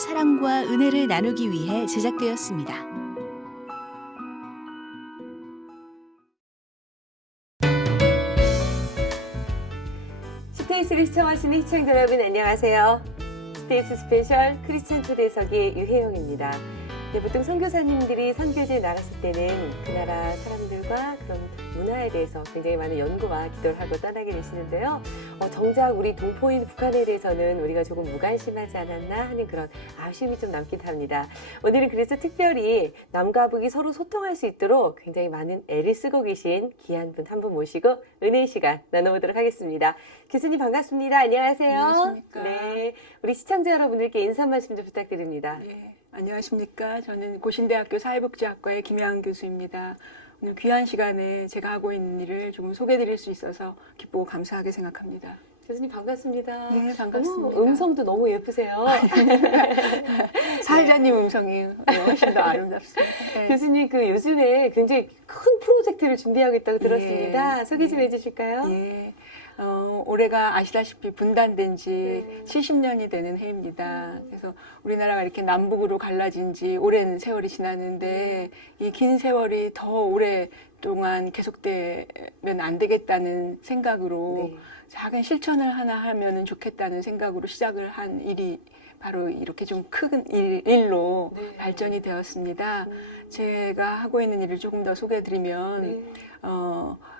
사랑과 은혜를 나누기 위해 제작되었습니다. 스테이스를 시청하시는 시청자 여러분 안녕하세요. 스테이스 스페셜 크리스찬 초대석의 유혜영입니다. 네, 보통 선교사님들이 선교지에 나갔을 때는 그 나라 사람들과 그런 문화에 대해서 굉장히 많은 연구와 기도를 하고 떠나게 되시는데요. 정작 우리 동포인 북한에 대해서는 우리가 조금 무관심하지 않았나 하는 그런 아쉬움이 좀 남긴 합니다. 오늘은 그래서 특별히 남과 북이 서로 소통할 수 있도록 굉장히 많은 애를 쓰고 계신 귀한 분 한 분 모시고 은혜의 시간 나눠보도록 하겠습니다. 교수님 반갑습니다. 안녕하세요. 안녕하십니까. 네, 우리 시청자 여러분들께 인사 말씀 좀 부탁드립니다. 네, 안녕하십니까. 저는 고신대학교 사회복지학과의 김혜영 교수입니다. 오늘 귀한 시간에 제가 하고 있는 일을 조금 소개해드릴 수 있어서 기쁘고 감사하게 생각합니다. 교수님 반갑습니다. 네, 반갑습니다. 어머, 음성도 너무 예쁘세요. 사회자님 음성이 훨씬 더 아름답습니다. 네. 교수님 그 요즘에 굉장히 큰 프로젝트를 준비하고 있다고 들었습니다. 예. 소개 좀 해주실까요? 예. 올해가 아시다시피 분단된 지 네. 70년이 되는 해입니다. 그래서 우리나라가 이렇게 남북으로 갈라진 지 오랜 세월이 지났는데 이 긴 세월이 더 오랫동안 계속되면 안 되겠다는 생각으로 네. 작은 실천을 하나 하면 좋겠다는 생각으로 시작을 한 일이 바로 이렇게 좀 큰 일로 네. 발전이 되었습니다. 제가 하고 있는 일을 조금 더 소개해드리면 네.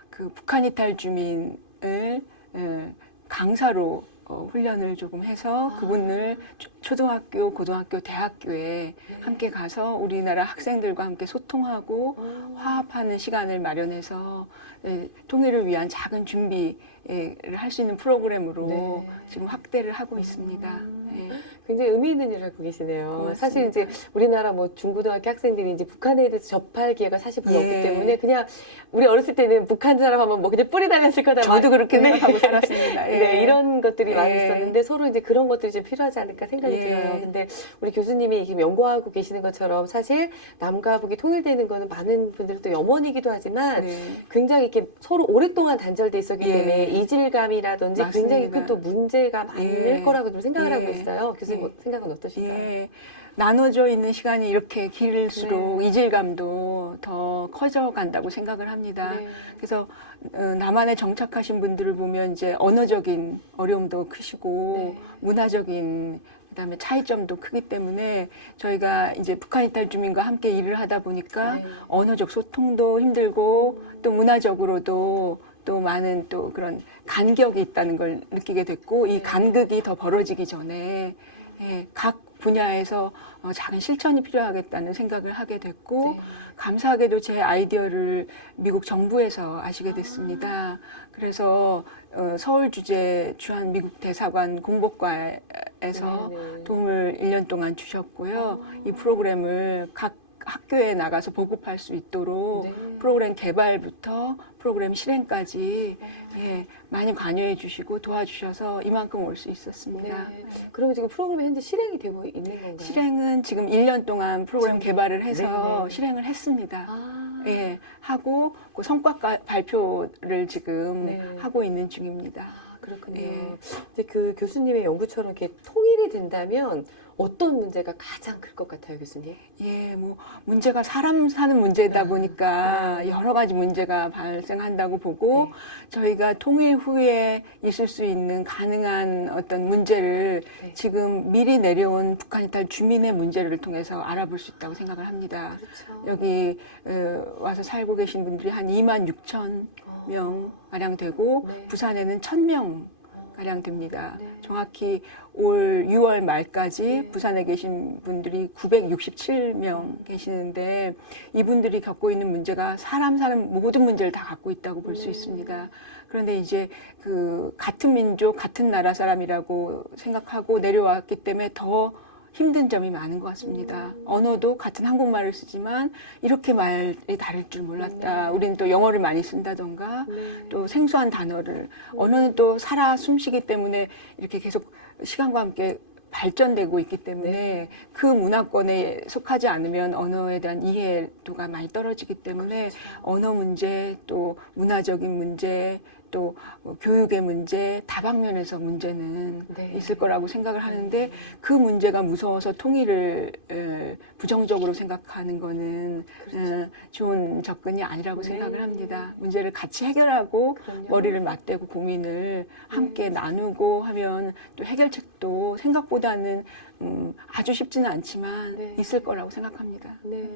그 북한 이탈 주민을 강사로 훈련을 조금 해서 그분을 초등학교, 고등학교, 대학교에 함께 가서 우리나라 학생들과 함께 소통하고 화합하는 시간을 마련해서 통일을 위한 작은 준비를 할 수 있는 프로그램으로 네. 지금 확대를 하고 있습니다. 네. 굉장히 의미 있는 일을 하고 계시네요. 고맙습니다. 사실 이제 우리나라 뭐 중고등학교 학생들이 이제 북한에 대해서 접할 기회가 사실 별로 예. 없기 때문에 그냥 우리 어렸을 때는 북한 사람 하면 뭐 그냥 뿌리 다녔을 거다. 저도 그렇게 네. 생각하고 살았습니다. 예. 네, 이런 것들이 많이 예. 있었는데 서로 이제 그런 것들이 좀 필요하지 않을까 생각이 예. 들어요. 근데 우리 교수님이 지금 연구하고 계시는 것처럼 사실 남과 북이 통일되는 거는 많은 분들은 또 염원이기도 하지만 네. 굉장히 이렇게 서로 오랫동안 단절돼 있었기 예. 때문에 이질감이라든지 굉장히 맞습니다. 큰 또 문제가 많을 예. 거라고 좀 생각을 예. 하고 있어요. 교수님 예. 생각은 어떠실까요? 예, 나눠져 있는 시간이 이렇게 길수록 이질감도 더 커져간다고 생각을 합니다. 네. 그래서 남한에 정착하신 분들을 보면 이제 언어적인 어려움도 크시고 네. 문화적인 그다음에 차이점도 크기 때문에 저희가 이제 북한 이탈 주민과 함께 일을 하다 보니까 네. 언어적 소통도 힘들고 또 문화적으로도 또 많은 또 그런 간격이 있다는 걸 느끼게 됐고 이 간극이 더 벌어지기 전에 각 분야에서 작은 실천이 필요하겠다는 생각을 하게 됐고 네. 감사하게도 제 아이디어를 미국 정부에서 아시게 됐습니다. 그래서 서울 주재 주한 미국 대사관 공복과에서 네. 도움을 1년 동안 주셨고요. 이 프로그램을 각 학교에 나가서 보급할 수 있도록 네. 프로그램 개발부터 프로그램 실행까지 많이 관여해 주시고 도와주셔서 이만큼 올 수 있었습니다. 네. 그러면 지금 프로그램이 현재 실행이 되고 있는 건가요? 실행은 지금 1년 동안 프로그램 개발을 해서 네. 실행을 했습니다. 아. 예, 하고 그 성과 발표를 지금 네. 하고 있는 중입니다. 그렇군요. 네. 이제 그 교수님의 연구처럼 이렇게 통일이 된다면 어떤 문제가 가장 클 것 같아요, 교수님? 예, 뭐 문제가 사람 사는 문제다 보니까 여러 가지 문제가 발생한다고 보고 네. 저희가 통일 후에 있을 수 있는 가능한 어떤 문제를 네. 지금 미리 내려온 북한 이탈 주민의 문제를 통해서 알아볼 수 있다고 생각을 합니다. 그렇죠. 여기 와서 살고 계신 분들이 한 2만 6천 명 가량 되고 네. 부산에는 1,000명 가량 됩니다. 네. 정확히 올 6월 말까지 네. 부산에 계신 분들이 967명 계시는데 이분들이 겪고 있는 문제가 사람 사는 모든 문제를 다 갖고 있다고 볼 수 있습니다. 그런데 이제 그 같은 민족, 같은 나라 사람이라고 생각하고 내려왔기 때문에 더 힘든 점이 많은 것 같습니다. 언어도 같은 한국말을 쓰지만 이렇게 말이 다를 줄 몰랐다. 우리는 또 영어를 많이 쓴다던가 네. 또 생소한 단어를 언어는 또 살아 숨쉬기 때문에 이렇게 계속 시간과 함께 발전되고 있기 때문에 그 문화권에 속하지 않으면 언어에 대한 이해도가 많이 떨어지기 때문에 언어 문제 또 문화적인 문제 또 교육의 문제, 다방면에서 문제는 네. 있을 거라고 생각을 하는데 그 문제가 무서워서 통일을 부정적으로 생각하는 거는 좋은 접근이 아니라고 생각을 합니다. 문제를 같이 해결하고 그럼요. 머리를 맞대고 고민을 함께 나누고 하면 또 해결책도 생각보다는 아주 쉽지는 않지만 네. 있을 거라고 생각합니다. 네.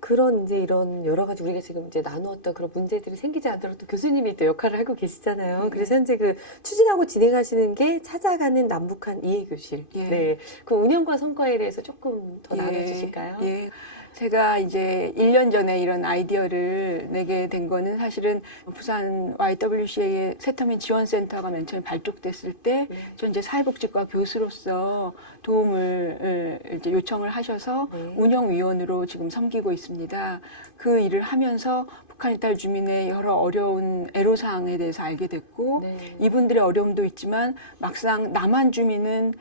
그런 이제 이런 여러 가지 우리가 지금 이제 나누었던 그런 문제들이 생기지 않도록 또 교수님이 또 역할을 하고 계시잖아요. 그래서 현재 그 추진하고 진행하시는 게 찾아가는 남북한 이해교실. 예. 네. 그 운영과 성과에 대해서 조금 더 나눠주실까요? 예. 제가 이제 1년 전에 이런 아이디어를 내게 된 거는 사실은 부산 YWCA의 세터민 지원센터가 맨 처음에 발족됐을 때 전 이제 사회복지과 교수로서 도움을 이제 요청을 하셔서 네. 운영위원으로 지금 섬기고 있습니다. 그 일을 하면서 북한 이탈 주민의 여러 어려운 애로사항에 대해서 알게 됐고 네. 이분들의 어려움도 있지만 막상 남한 주민은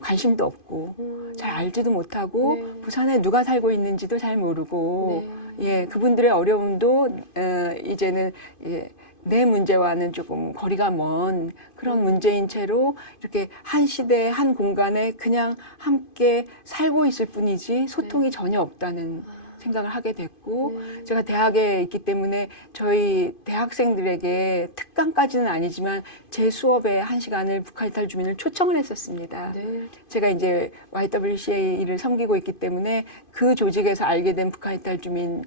관심도 없고 잘 알지도 못하고 네. 부산에 누가 살고 있는지도 잘 모르고 네. 예 그분들의 어려움도 이제는 내 문제와는 조금 거리가 먼 그런 문제인 채로 이렇게 한 시대 한 공간에 그냥 함께 살고 있을 뿐이지 소통이 전혀 없다는 생각을 하게 됐고 제가 대학에 있기 때문에 저희 대학생들에게 특강까지는 아니지만 제 수업의 한 시간을 북한 이탈 주민을 초청을 했었습니다. 네. 제가 이제 YWCA를 섬기고 있기 때문에 그 조직에서 알게 된 북한 이탈 주민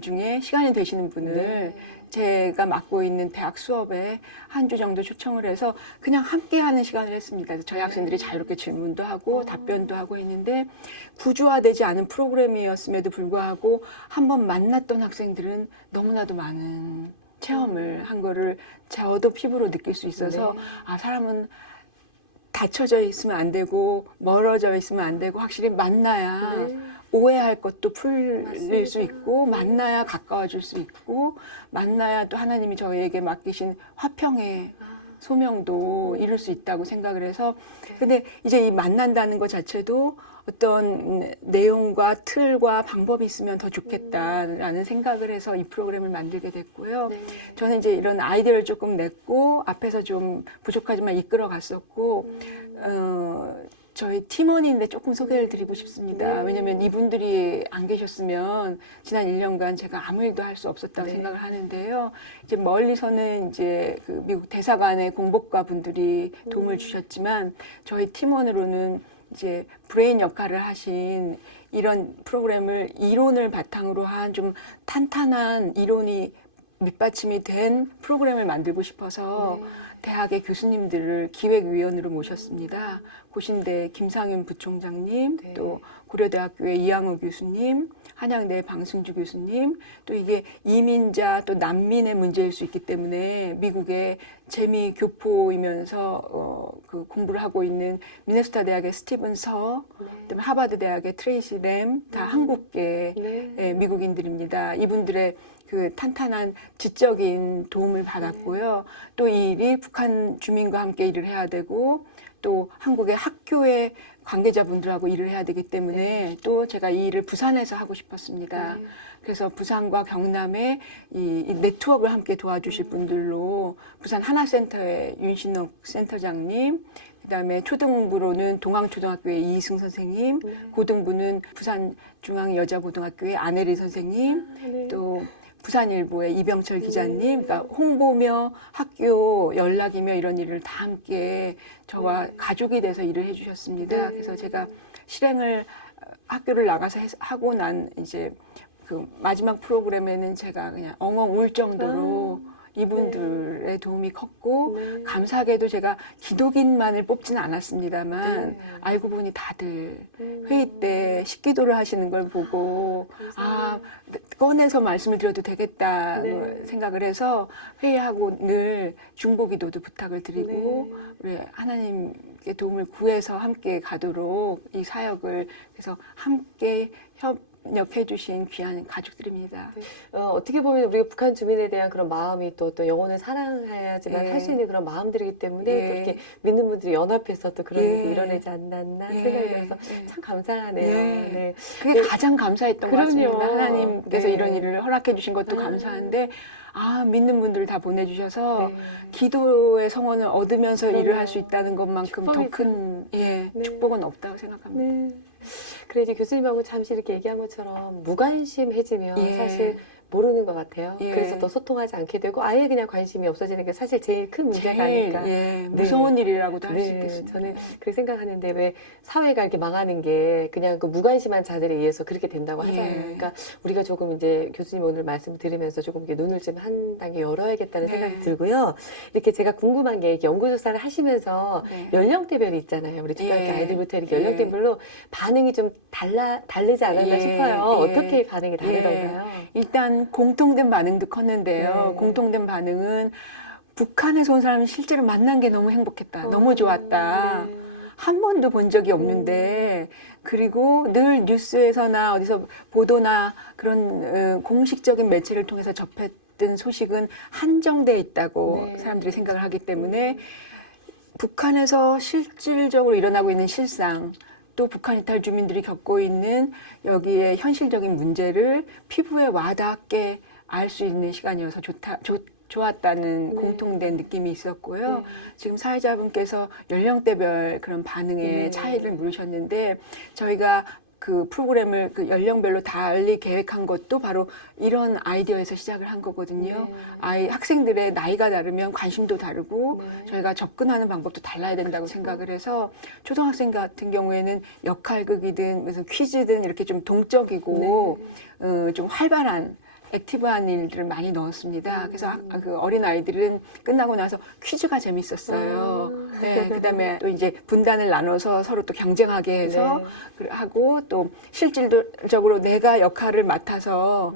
중에 시간이 되시는 분을 네. 제가 맡고 있는 대학 수업에 한 주 정도 초청을 해서 그냥 함께 하는 시간을 했습니다. 그래서 저희 학생들이 자유롭게 질문도 하고 답변도 하고 했는데 구조화되지 않은 프로그램이었음에도 불구하고 한번 만났던 학생들은 너무나도 많은 체험을 한 거를 저도 피부로 느낄 수 있어서 네. 아 사람은 닫혀져 있으면 안 되고 멀어져 있으면 안 되고 확실히 만나야 네. 오해할 것도 풀릴 맞습니다. 수 있고 만나야 가까워질 수 있고 만나야 또 하나님이 저희에게 맡기신 화평의 소명도 이룰 수 있다고 생각을 해서 근데 이제 이 만난다는 것 자체도 어떤 내용과 틀과 방법이 있으면 더 좋겠다라는 생각을 해서 이 프로그램을 만들게 됐고요. 네. 저는 이제 이런 아이디어를 조금 냈고 앞에서 좀 부족하지만 이끌어 갔었고 저희 팀원인데 조금 소개를 드리고 싶습니다. 왜냐하면 이분들이 안 계셨으면 지난 1년간 제가 아무 일도 할 수 없었다고 네. 생각을 하는데요. 이제 멀리서는 이제 그 미국 대사관의 공복과 분들이 도움을 주셨지만 저희 팀원으로는 이제 브레인 역할을 하신 이런 프로그램을 이론을 바탕으로 한 좀 탄탄한 이론이 밑받침이 된 프로그램을 만들고 싶어서 네. 대학의 교수님들을 기획위원으로 모셨습니다. 고신대 김상윤 부총장님, 네. 또 고려대학교의 이양우 교수님, 한양대 방승주 교수님, 또 이게 이민자 또 난민의 문제일 수 있기 때문에 미국의 재미 교포이면서 그 공부를 하고 있는 미네소타 대학의 스티븐 서, 그다음에 하버드 대학의 트레이시 램, 다 한국계 네. 미국인들입니다. 이분들의 그 탄탄한 지적인 도움을 받았고요. 또 이 일이 북한 주민과 함께 일을 해야 되고 또 한국의 학교의 관계자분들하고 일을 해야 되기 때문에 또 제가 이 일을 부산에서 하고 싶었습니다. 그래서 부산과 경남의 이 네트워크를 함께 도와주실 분들로 부산 하나센터의 윤신옥 센터장님, 그다음에 초등부로는 동항초등학교의 이희승 선생님, 고등부는 부산중앙여자고등학교의 안혜리 선생님, 네. 또 부산일보의 이병철 기자님, 그러니까 홍보며 학교 연락이며 이런 일을 다 함께 저와 가족이 돼서 일을 해주셨습니다. 그래서 제가 실행을 학교를 나가서 하고 난 이제 그 마지막 프로그램에는 제가 그냥 엉엉 울 정도로 이분들의 도움이 컸고 네. 감사하게도 제가 기독인만을 뽑지는 않았습니다만 네. 알고 보니 다들 회의 때 식기도를 하시는 걸 보고 아 꺼내서 말씀을 드려도 되겠다 네. 생각을 해서 회의하고 늘 중보기도도 부탁을 드리고 우리 하나님께 도움을 구해서 함께 가도록 이 사역을 그래서 함께 협력해주신 귀한 가족들입니다. 어떻게 보면 우리가 북한 주민에 대한 그런 마음이 또 영혼을 사랑해야지만 예. 할 수 있는 그런 마음들이기 때문에 예. 또 이렇게 믿는 분들이 연합해서 또 그런 예. 일이 일어나지 않았나 예. 생각이 들어서 참 감사하네요. 예. 네. 그게 네. 가장 감사했던 것 그럼요. 같습니다. 하나님께서 네. 이런 일을 허락해 주신 것도 감사한데 믿는 분들 다 보내주셔서 네. 기도의 성원을 얻으면서 그럼요. 일을 할 수 있다는 것만큼 더 축복이죠. 큰 네. 축복은 없다고 생각합니다. 네. 그래 이제 교수님하고 잠시 이렇게 얘기한 것처럼 무관심해지면 예. 사실 모르는 것 같아요. 예. 그래서 더 소통하지 않게 되고 아예 그냥 관심이 없어지는 게 사실 제일 큰 문제가 아닐까. 무서운 일이라고도 할 수 네, 있겠습니다. 저는 그렇게 생각하는데 왜 사회가 이렇게 망하는 게 그냥 그 무관심한 자들에 의해서 그렇게 된다고 하잖아요. 예. 그러니까 우리가 조금 이제 교수님 오늘 말씀 들으면서 조금 이렇게 눈을 좀 한 단계 열어야겠다는 네. 생각이 들고요. 이렇게 제가 궁금한 게 이렇게 연구조사를 하시면서 네. 연령대별이 있잖아요. 우리 초등학교 예. 아이들부터 이렇게 예. 연령대별로 반응이 좀 다르지 않았나 예. 싶어요. 예. 어떻게 반응이 다르던가요? 일단 공통된 반응도 컸는데요. 네. 공통된 반응은 북한에서 온 사람을 실제로 만난 게 너무 행복했다. 너무 좋았다. 네. 한 번도 본 적이 없는데 그리고 늘 뉴스에서나 어디서 보도나 그런 공식적인 매체를 통해서 접했던 소식은 한정돼 있다고 네. 사람들이 생각을 하기 때문에 북한에서 실질적으로 일어나고 있는 실상 또 북한 이탈 주민들이 겪고 있는 여기에 현실적인 문제를 피부에 와닿게 알 수 있는 시간이어서 좋았다는 네. 공통된 느낌이 있었고요. 네. 지금 사회자분께서 연령대별 그런 반응의 네. 차이를 물으셨는데 저희가 그 프로그램을 그 연령별로 달리 계획한 것도 바로 이런 아이디어에서 시작을 한 거거든요. 네. 학생들의 나이가 다르면 관심도 다르고 네. 저희가 접근하는 방법도 달라야 된다고 생각을 해서 초등학생 같은 경우에는 역할극이든 무슨 퀴즈든 이렇게 좀 동적이고 좀 활발한 액티브한 일들을 많이 넣었습니다. 그래서 그 어린 아이들은 끝나고 나서 퀴즈가 재밌었어요. 네, 그다음에 또 이제 분단을 나눠서 서로 또 경쟁하게 해서 하고 또 실질적으로 내가 역할을 맡아서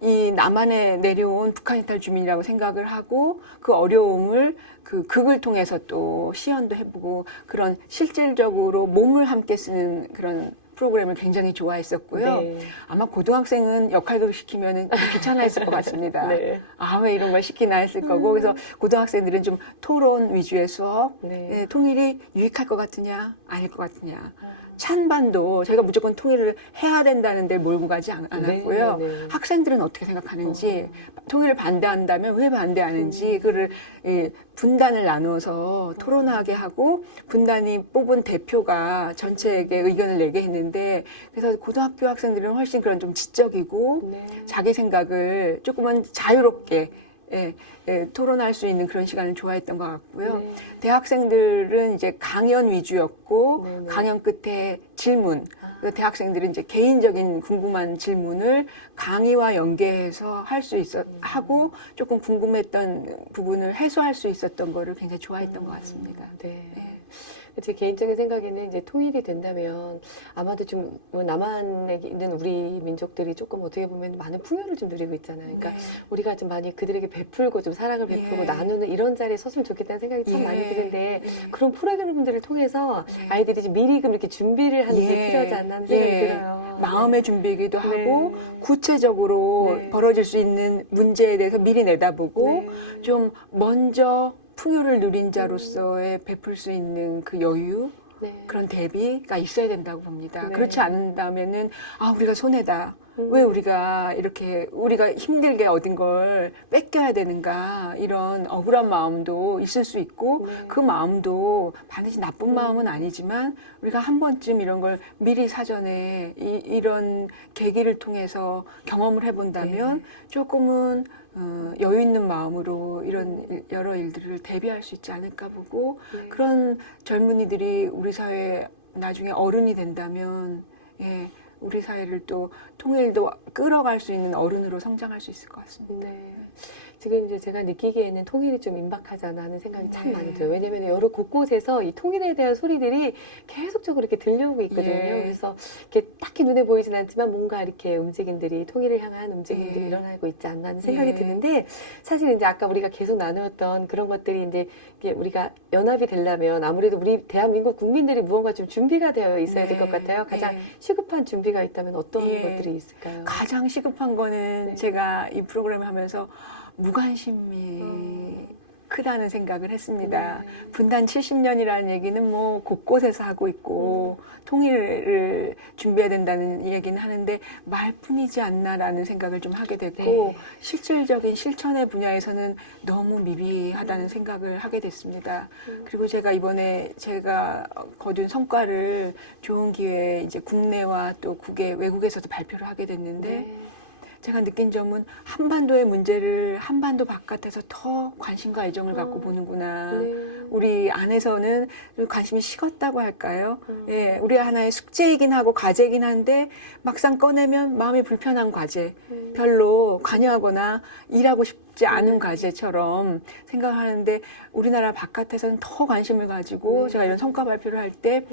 이 남한에 내려온 북한 이탈 주민이라고 생각을 하고 그 어려움을 그 극을 통해서 또 시연도 해보고 그런 실질적으로 몸을 함께 쓰는 그런 프로그램을 굉장히 좋아했었고요. 네. 아마 고등학생은 역할극 시키면은 귀찮아했을 것 같습니다. 네. 왜 이런 걸 시키나 했을 거고 그래서 고등학생들은 좀 토론 위주의 수업, 네. 통일이 유익할 것 같으냐, 아닐 것 같으냐. 찬반도 저희가 무조건 통일을 해야 된다는 데 몰고 가지 않았고요. 네, 네. 학생들은 어떻게 생각하는지, 통일을 반대한다면 왜 반대하는지, 그를 분단을 나누어서 토론하게 하고, 분단이 뽑은 대표가 전체에게 의견을 내게 했는데, 그래서 고등학교 학생들은 훨씬 그런 좀 지적이고, 네. 자기 생각을 조금은 자유롭게 토론할 수 있는 그런 시간을 좋아했던 것 같고요. 네. 대학생들은 이제 강연 위주였고 네, 네. 강연 끝에 질문. 대학생들은 이제 개인적인 궁금한 질문을 강의와 연계해서 할 수 하고 조금 궁금했던 부분을 해소할 수 있었던 거를 굉장히 좋아했던 것 같습니다. 네. 제 개인적인 생각에는 이제 통일이 된다면 아마도 좀 남한에 있는 우리 민족들이 조금 어떻게 보면 많은 풍요를 좀 누리고 있잖아요. 그러니까 우리가 좀 많이 그들에게 베풀고 좀 사랑을 베풀고 나누는 이런 자리에 섰으면 좋겠다는 생각이 참 많이 드는데 그런 프로그램들을 통해서 아이들이 좀 미리 이렇게 준비를 하는 게 필요하지 않나 하는 생각이 들어요. 마음의 준비이기도 네. 하고 구체적으로 네. 벌어질 수 있는 문제에 대해서 미리 내다보고 네. 좀 먼저 풍요를 누린 자로서의 베풀 수 있는 그 여유 네. 그런 대비가 있어야 된다고 봅니다. 네. 그렇지 않는다면은 우리가 손해다. 왜 우리가 이렇게 우리가 힘들게 얻은 걸 뺏겨야 되는가 이런 억울한 마음도 있을 수 있고 그 마음도 반드시 나쁜 마음은 아니지만 우리가 한 번쯤 이런 걸 미리 사전에 이런 계기를 통해서 경험을 해본다면 조금은 여유 있는 마음으로 이런 여러 일들을 대비할 수 있지 않을까 보고 그런 젊은이들이 우리 사회에 나중에 어른이 된다면 우리 사회를 또 통일도 끌어갈 수 있는 어른으로 성장할 수 있을 것 같습니다. 네. 지금 이제 제가 느끼기에는 통일이 좀 임박하잖아 하는 생각이 참 많이 들어요. 왜냐면 여러 곳곳에서 이 통일에 대한 소리들이 계속적으로 이렇게 들려오고 있거든요. 그래서 이렇게 딱히 눈에 보이진 않지만 뭔가 이렇게 움직임들이 통일을 향한 움직임들이 일어나고 있지 않나 하는 생각이 드는데 사실 이제 아까 우리가 계속 나누었던 그런 것들이 이제 이게 우리가 연합이 되려면 아무래도 우리 대한민국 국민들이 무언가 좀 준비가 되어 있어야 될 것 같아요. 가장 시급한 준비가 있다면 어떤 것들이 있을까요? 가장 시급한 거는 제가 이 프로그램을 하면서 무관심이 크다는 생각을 했습니다. 분단 70년이라는 얘기는 뭐 곳곳에서 하고 있고 통일을 준비해야 된다는 얘기는 하는데 말뿐이지 않나라는 생각을 좀 하게 됐고 실질적인 실천의 분야에서는 너무 미비하다는 생각을 하게 됐습니다. 그리고 제가 이번에 제가 거둔 성과를 좋은 기회에 이제 국내와 또 외국에서도 발표를 하게 됐는데 제가 느낀 점은 한반도의 문제를 한반도 바깥에서 더 관심과 애정을 갖고 보는구나. 우리 안에서는 관심이 식었다고 할까요? 예, 우리 하나의 숙제이긴 하고 과제이긴 한데 막상 꺼내면 마음이 불편한 과제, 별로 관여하거나 일하고 싶지 않은 과제처럼 생각하는데 우리나라 바깥에서는 더 관심을 가지고 제가 이런 성과 발표를 할 때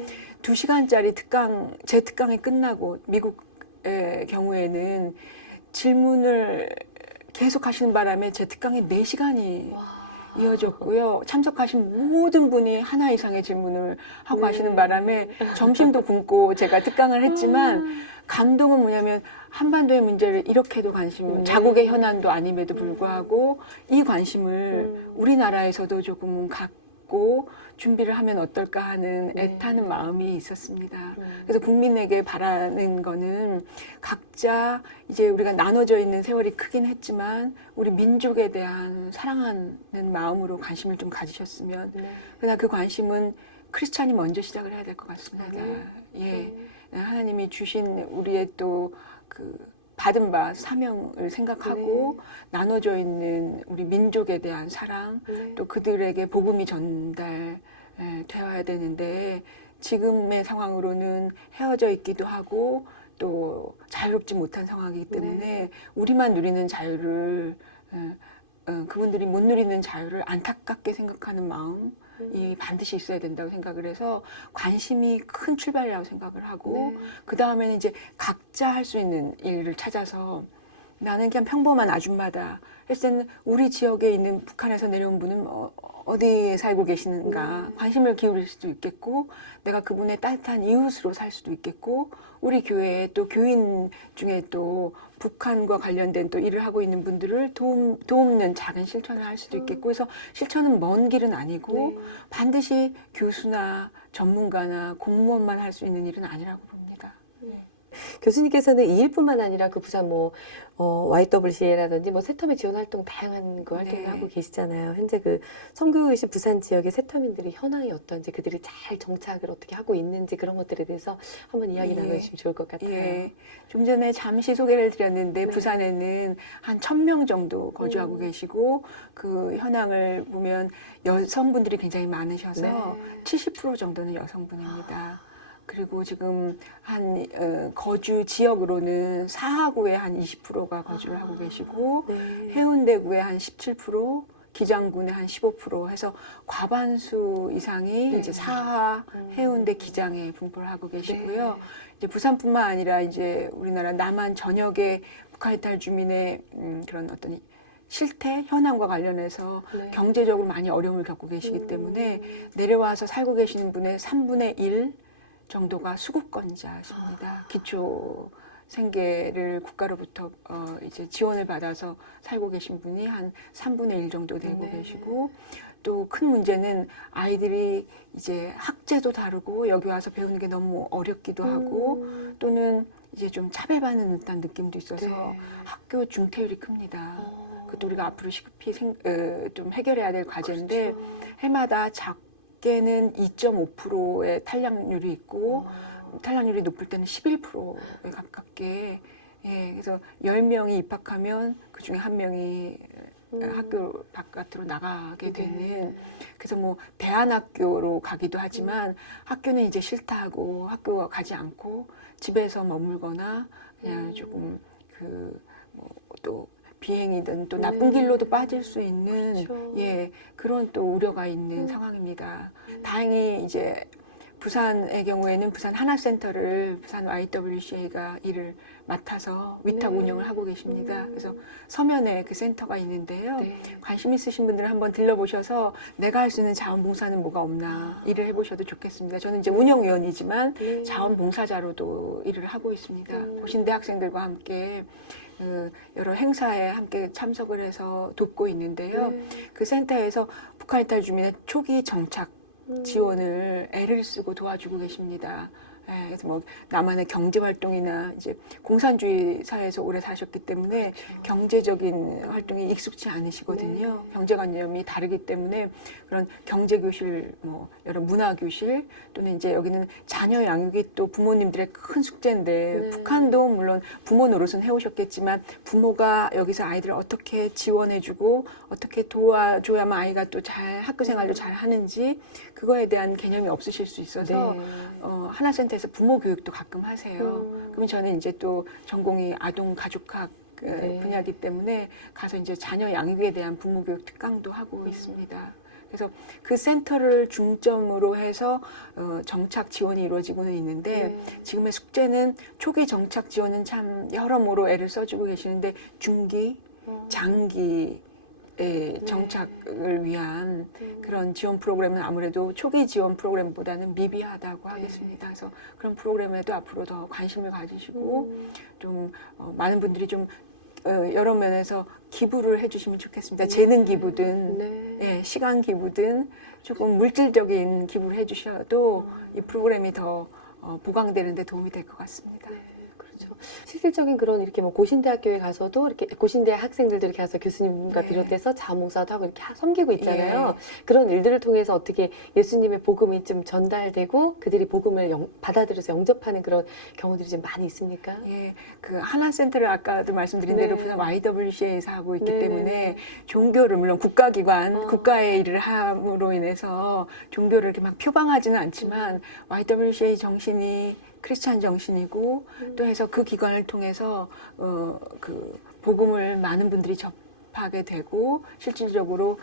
2시간짜리 제 특강이 끝나고 미국의 경우에는 질문을 계속 하시는 바람에 제 특강이 4시간이 이어졌고요. 참석하신 모든 분이 하나 이상의 질문을 하고 하시는 바람에 점심도 굶고 제가 특강을 했지만 감동은 뭐냐면 한반도의 문제를 이렇게도 자국의 현안도 아님에도 불구하고 이 관심을 우리나라에서도 조금 갖고 준비를 하면 어떨까 하는 애타는 마음이 있었습니다. 그래서 국민에게 바라는 거는 각자 이제 우리가 나눠져 있는 세월이 크긴 했지만 우리 민족에 대한 사랑하는 마음으로 관심을 좀 가지셨으면 그러나 그 관심은 크리스찬이 먼저 시작을 해야 될 것 같습니다. 하나님이 주신 우리의 또 받은 바 사명을 생각하고 나눠져 있는 우리 민족에 대한 사랑 또 그들에게 복음이 전달되어야 되는데 지금의 상황으로는 헤어져 있기도 하고 또 자유롭지 못한 상황이기 때문에 우리만 누리는 자유를 그분들이 못 누리는 자유를 안타깝게 생각하는 마음이 반드시 있어야 된다고 생각을 해서 관심이 큰 출발이라고 생각을 하고 그 다음에는 이제 각자 할 수 있는 일을 찾아서 나는 그냥 평범한 아줌마다 했을 때는 우리 지역에 있는 북한에서 내려온 분은 어디에 살고 계시는가 관심을 기울일 수도 있겠고 내가 그분의 따뜻한 이웃으로 살 수도 있겠고 우리 교회에 또 교인 중에 또 북한과 관련된 또 일을 하고 있는 분들을 도움는 작은 실천을 할 수도 있겠고 그래서 실천은 먼 길은 아니고 반드시 교수나 전문가나 공무원만 할 수 있는 일은 아니라고 봅니다. 교수님께서는 이 일뿐만 아니라 그 부산 YWCA라든지 새터미 지원 활동 다양한 그 활동을 하고 계시잖아요. 현재 그 선교의식 부산 지역의 새터민들의 현황이 어떤지 그들이 잘 정착을 어떻게 하고 있는지 그런 것들에 대해서 한번 이야기 나눠주시면 좋을 것 같아요. 좀 전에 잠시 소개를 드렸는데 부산에는 한 1000명 정도 거주하고 계시고 그 현황을 보면 여성분들이 굉장히 많으셔서 70% 정도는 여성분입니다. 그리고 지금 거주 지역으로는 사하구에 한 20%가 거주를 하고 계시고 해운대구에 한 17%, 기장군에 한 15% 해서 과반수 이상이 이제 사하, 해운대, 기장에 분포를 하고 계시고요. 이제 부산뿐만 아니라 이제 우리나라 남한 전역의 북한 이탈 주민의 그런 어떤 실태, 현황과 관련해서 경제적으로 많이 어려움을 겪고 계시기 때문에 내려와서 살고 계시는 분의 3분의 1 정도가 수급권자십니다. 기초 생계를 국가로부터 이제 지원을 받아서 살고 계신 분이 한 3분의 1 정도 되고 계시고 또 큰 문제는 아이들이 이제 학제도 다르고 여기 와서 배우는 게 너무 어렵기도 하고 또는 이제 좀 차별받는 듯한 느낌도 있어서 학교 중퇴율이 큽니다. 그것도 우리가 앞으로 시급히 좀 해결해야 될 과제인데 해마다 작게는 2.5%의 탈락률이 있고 탈락률이 높을 때는 11%에 가깝게 그래서 10명이 입학하면 그중에 1명이 학교 바깥으로 나가게 되는 그래서 대안학교로 가기도 하지만 학교는 이제 싫다 하고 학교 가지 않고 집에서 머물거나 그냥 조금 또 비행이든 또 나쁜 길로도 빠질 수 있는 그렇죠. 예, 그런 또 우려가 있는 상황입니다. 다행히 이제 부산의 경우에는 부산 하나센터를 부산 YWCA가 일을 맡아서 위탁 네. 운영을 하고 계십니다. 그래서 서면에 그 센터가 있는데요. 네. 관심 있으신 분들은 한번 들러보셔서 내가 할 수 있는 자원봉사는 뭐가 없나 일을 해보셔도 좋겠습니다. 저는 이제 운영위원이지만 네. 자원봉사자로도 일을 하고 있습니다. 고신대 학생들과 함께 여러 행사에 함께 참석을 해서 돕고 있는데요. 네. 그 센터에서 북한 이탈 주민의 초기 정착 지원을 애를 쓰고 도와주고 계십니다. 예, 그래서 뭐 나만의 경제 활동이나 이제 공산주의 사회에서 오래 사셨기 때문에 경제적인 활동이 익숙치 않으시거든요. 경제관념이 다르기 때문에 그런 경제교실, 뭐 여러 문화교실 또는 이제 여기는 자녀 양육이 또 부모님들의 큰 숙제인데 네. 북한도 물론 부모 노릇은 해오셨겠지만 부모가 여기서 아이들을 어떻게 지원해주고 어떻게 도와줘야만 아이가 또 잘 학교 생활도 잘 하는지 그거에 대한 개념이 없으실 수 있어서 네. 하나센터에서 부모 교육도 가끔 하세요. 그러면 저는 이제 또 전공이 아동 가족학 네. 분야이기 때문에 가서 이제 자녀 양육에 대한 부모 교육 특강도 하고 있습니다. 그래서 그 센터를 중점으로 해서 정착 지원이 이루어지고는 있는데 네. 지금의 숙제는 초기 정착 지원은 참 여러모로 애를 써주고 계시는데 중기, 장기 정착을 위한 그런 지원 프로그램은 아무래도 초기 지원 프로그램보다는 미비하다고 하겠습니다. 그래서 그런 프로그램에도 앞으로 더 관심을 가지시고 좀 많은 분들이 좀 여러 면에서 기부를 해주시면 좋겠습니다. 재능 기부든 네. 예, 시간 기부든 조금 물질적인 기부를 해주셔도 이 프로그램이 더 보강되는 데 도움이 될 것 같습니다. 그렇죠. 실질적인 그런 이렇게 뭐 고신대학교에 가서도 이렇게 고신대 학생들도 이렇게 가서 교수님과 네. 비롯해서 자원봉사도 하고 이렇게 섬기고 있잖아요. 예. 그런 일들을 통해서 어떻게 예수님의 복음이 좀 전달되고 그들이 복음을 받아들여서 영접하는 그런 경우들이 좀 많이 있습니까? 예, 그 하나센터를 아까도 말씀드린 네. 대로 부산 YWCA에서 하고 있기 네. 때문에 종교를 물론 국가기관, 어. 국가의 일을 함으로 인해서 종교를 이렇게 막 표방하지는 않지만 YWCA 정신이 크리스찬 정신이고 또 해서 그 기관을 통해서 그 복음을 많은 분들이 접하게 되고 실질적으로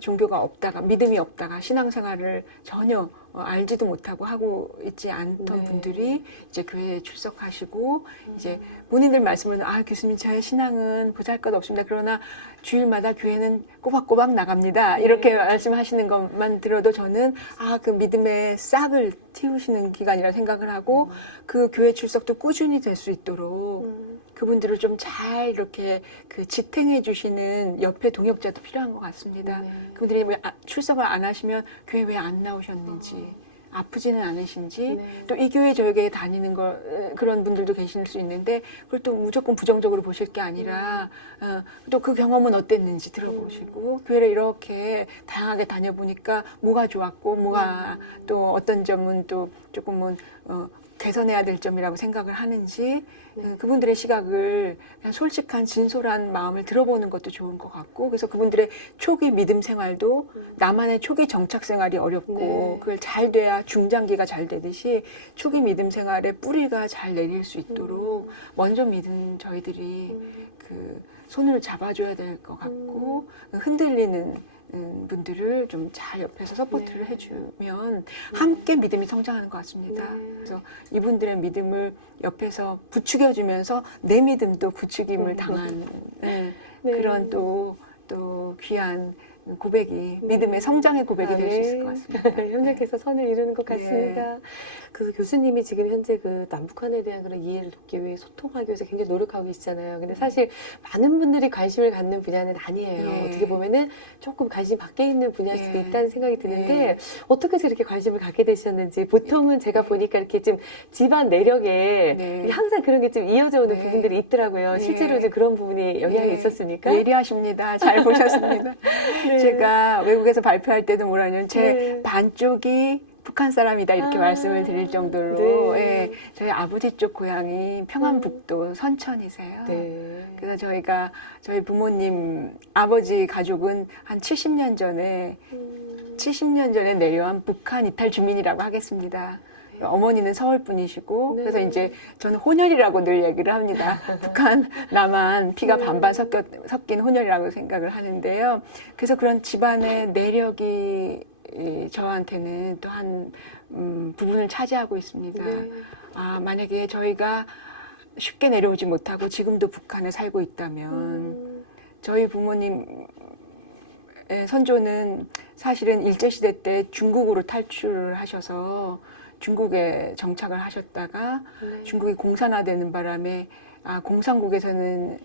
종교가 없다가 믿음이 없다가 신앙생활을 전혀 알지도 못하고 하고 있지 않던 네. 분들이 이제 교회에 출석하시고 이제 본인들 말씀으로는 교수님 저의 신앙은 보잘것없습니다. 그러나 주일마다 교회는 꼬박꼬박 나갑니다. 이렇게 말씀하시는 것만 들어도 저는 그 믿음의 싹을 틔우시는 기간이라 생각을 하고 그 교회 출석도 꾸준히 될 수 있도록 그분들을 좀 잘 이렇게 그 지탱해 주시는 옆에 동역자도 필요한 것 같습니다. 네. 그분들이 왜 출석을 안 하시면 교회 왜 안 나오셨는지 아프지는 않으신지 네. 또 이 교회 저 교회 다니는 그런 분들도 계실 수 있는데 그걸 또 무조건 부정적으로 보실 게 아니라 또 그 경험은 어땠는지 들어보시고 교회를 이렇게 다양하게 다녀보니까 뭐가 좋았고 뭐가 또 어떤 점은 또 조금은 개선해야 될 점이라고 생각을 하는지 그분들의 시각을 그냥 솔직한 진솔한 마음을 들어보는 것도 좋은 것 같고 그래서 그분들의 초기 믿음 생활도 나만의 초기 정착 생활이 어렵고 네. 그걸 잘 돼야 중장기가 잘 되듯이 초기 믿음 생활의 뿌리가 잘 내릴 수 있도록 먼저 믿은 저희들이 그 손을 잡아줘야 될 것 같고 흔들리는 분들을 좀 잘 옆에서 서포트를 해주면 함께 믿음이 성장하는 것 같습니다. 그래서 이분들의 믿음을 옆에서 부추겨주면서 내 믿음도 부추김을 당한 그런 또 귀한 고백이 믿음의 성장의 고백이 될 수 있을 것 같습니다. 협력해서 선을 이루는 것 같습니다. 그 교수님이 지금 현재 그 남북한에 대한 그런 이해를 돕기 위해 소통하기 위해서 굉장히 노력하고 계시잖아요. 근데 사실 많은 분들이 관심을 갖는 분야는 아니에요. 예. 어떻게 보면은 조금 관심 밖에 있는 분야일 수도 예. 있다는 생각이 드는데 예. 어떻게 해서 이렇게 관심을 갖게 되셨는지 보통은 제가 보니까 이렇게 좀 집안 내력에 네. 항상 그런 게 좀 이어져 오는 네. 부분들이 있더라고요. 네. 실제로 좀 그런 부분이 영향이 예. 있었습니까? 예리하십니다. 잘 보셨습니다. 네. 제가 외국에서 발표할 때도 뭐라냐면 제 네. 반쪽이 북한 사람이다 이렇게 말씀을 드릴 정도로 네. 예, 저희 아버지 쪽 고향이 평안북도 선천이세요. 네. 그래서 저희 부모님 아버지 가족은 한 70년 전에 내려온 북한 이탈 주민이라고 하겠습니다. 어머니는 서울 분이시고 네. 그래서 이제 저는 혼혈이라고 늘 얘기를 합니다. 북한, 남한 피가 네. 반반 섞인 혼혈이라고 생각을 하는데요. 그래서 그런 집안의 내력이 저한테는 또 한 부분을 차지하고 있습니다. 네. 만약에 저희가 쉽게 내려오지 못하고 지금도 북한에 살고 있다면 저희 부모님 선조는 사실은 일제시대 때 중국으로 탈출을 하셔서 중국에 정착을 하셨다가 네. 중국이 공산화되는 바람에 공산국에서는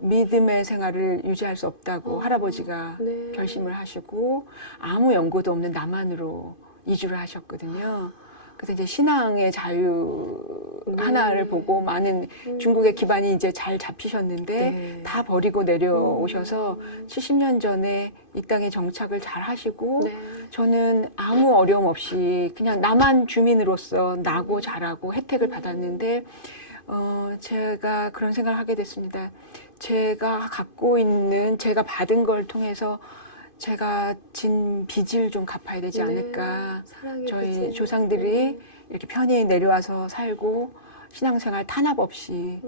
믿음의 생활을 유지할 수 없다고 할아버지가 네. 결심을 하시고 아무 연고도 없는 남한으로 이주를 하셨거든요. 그래서 이제 신앙의 자유 하나를 보고 많은 중국의 기반이 이제 잘 잡히셨는데 네. 다 버리고 내려오셔서 70년 전에 이 땅에 정착을 잘 하시고 네. 저는 아무 어려움 없이 그냥 남한 주민으로서 나고 자라고 혜택을 받았는데 제가 그런 생각을 하게 됐습니다. 제가 갖고 있는 제가 받은 걸 통해서 제가 진 빚을 좀 갚아야 되지 않을까. 사랑의 저희 빚을. 조상들이 이렇게 편히 내려와서 살고 신앙생활 탄압 없이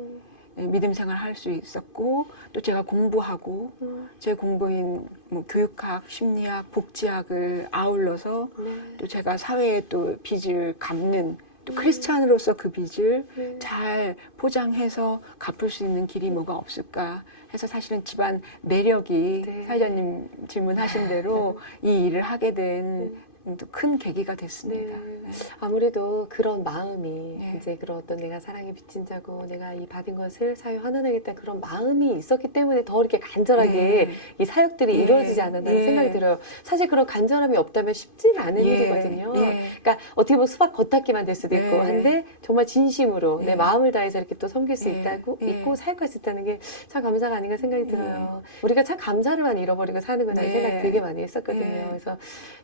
믿음 생활 할 수 있었고 또 제가 공부하고 제 공부인 뭐 교육학, 심리학, 복지학을 아울러서 네. 또 제가 사회에 또 빚을 갚는 또 크리스찬으로서 그 빚을 네. 잘 포장해서 갚을 수 있는 길이 뭐가 없을까 해서 사실은 집안 내력이 네. 사회자님 질문하신 대로 이 일을 하게 된 또 큰 계기가 됐습니다. 네. 아무래도 그런 마음이 네. 이제 그런 어떤 내가 사랑의 빚진 자고 내가 이 받은 것을 사회 환원하겠다 그런 마음이 있었기 때문에 더 이렇게 간절하게 네. 이 사역들이 예. 이루어지지 않았나는 예. 생각이 들어요. 사실 그런 간절함이 없다면 쉽지는 않은 예. 일이거든요. 예. 그러니까 어떻게 보면 수박 겉핥기만 될 수도 있고 네. 한데 정말 진심으로 예. 내 마음을 다해서 이렇게 또 섬길 수 예. 있다고 예. 있고 사역할 수 있다는 게 참 감사가 아닌가 생각이 들어요. 우리가 참 감사를만 잃어버리고 사는구나 네. 생각이 되게 많이 했었거든요. 네. 그래서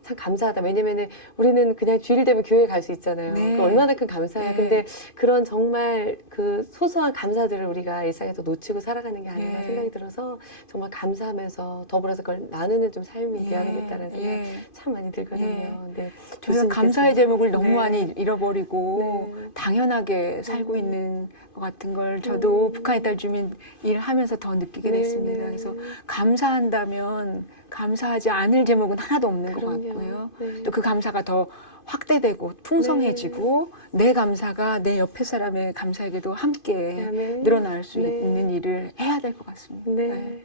참 감사하다. 왜냐면은 우리는 그냥 주일 되면 교회 갈 수 있잖아요. 네. 그 얼마나 큰 감사예요. 네. 근데 그런 정말 그 소소한 감사들을 우리가 일상에서 놓치고 살아가는 게 아닌가 네. 생각이 들어서 정말 감사하면서 더불어서 그걸 나누는 좀 삶이 되어야겠다는 생각이 예. 참 많이 들거든요. 예. 근데 저희가 교수님께서- 감사의 제목을 너무 네. 많이 잃어버리고 네. 당연하게 살고 있는 것 같은 걸 저도 북한의 딸 주민 일을 하면서 더 느끼게 네, 됐습니다. 네. 그래서 감사한다면 감사하지 않을 제목은 하나도 없는 것 그럼요. 같고요. 네. 또 그 감사가 더 확대되고 풍성해지고 내 감사가 내 옆에 사람의 감사에게도 함께 네. 늘어날 수 네. 있는 일을 해야 될 것 같습니다. 네.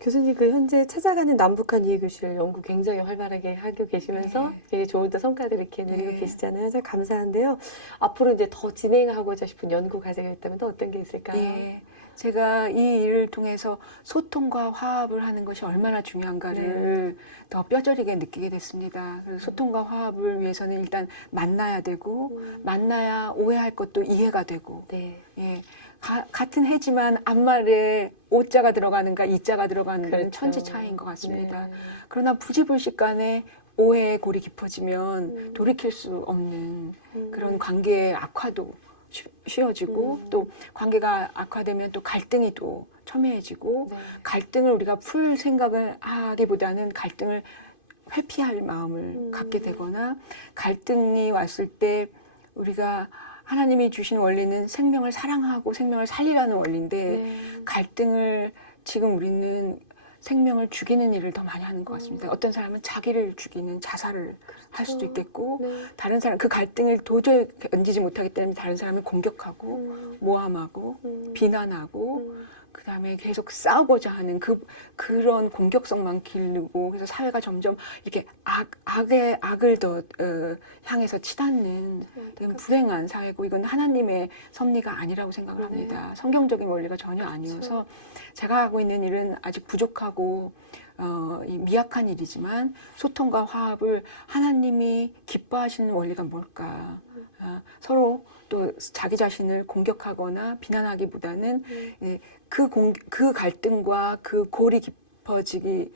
교수님 그 현재 찾아가는 남북한 이해교실 연구 굉장히 활발하게 하고 계시면서 되게 좋은 또 성과들 이렇게 누리고 네. 계시잖아요. 참 감사한데요. 앞으로 이제 더 진행하고자 싶은 연구 과제가 있다면 또 어떤 게 있을까요? 예. 제가 이 일을 통해서 소통과 화합을 하는 것이 얼마나 중요한가를 더 뼈저리게 느끼게 됐습니다. 그래서 소통과 화합을 위해서는 일단 만나야 되고 만나야 오해할 것도 이해가 되고 네. 예. 같은 해지만 앞말에 오자가 들어가는가 이자가 들어가는 건 그렇죠. 천지 차이인 것 같습니다. 네. 그러나 부지불식 간에 오해의 골이 깊어지면 돌이킬 수 없는 그런 관계의 악화도 쉬워지고 또 관계가 악화되면 또 갈등이 또 첨예해지고 네. 갈등을 우리가 풀 생각을 하기보다는 갈등을 회피할 마음을 갖게 되거나 갈등이 왔을 때 우리가 하나님이 주신 원리는 생명을 사랑하고 생명을 살리라는 원리인데 네. 갈등을 지금 우리는 생명을 죽이는 일을 더 많이 하는 것 같습니다. 어떤 사람은 자기를 죽이는 자살을 할 수도 있겠고 네. 다른 사람 그 갈등을 도저히 견디지 못하기 때문에 다른 사람을 공격하고 모함하고 비난하고 그다음에 계속 싸우고자 하는 그런 공격성만 기르고 그래서 사회가 점점 이렇게 악을 더 향해서 치닫는 되게 불행한 사회고 이건 하나님의 섭리가 아니라고 생각을 합니다. 성경적인 원리가 전혀 아니어서 제가 하고 있는 일은 아직 부족하고 이 미약한 일이지만 소통과 화합을 하나님이 기뻐하시는 원리가 뭘까? 서로 또 자기 자신을 공격하거나 비난하기보다는 그 갈등과 그 골이 깊어지기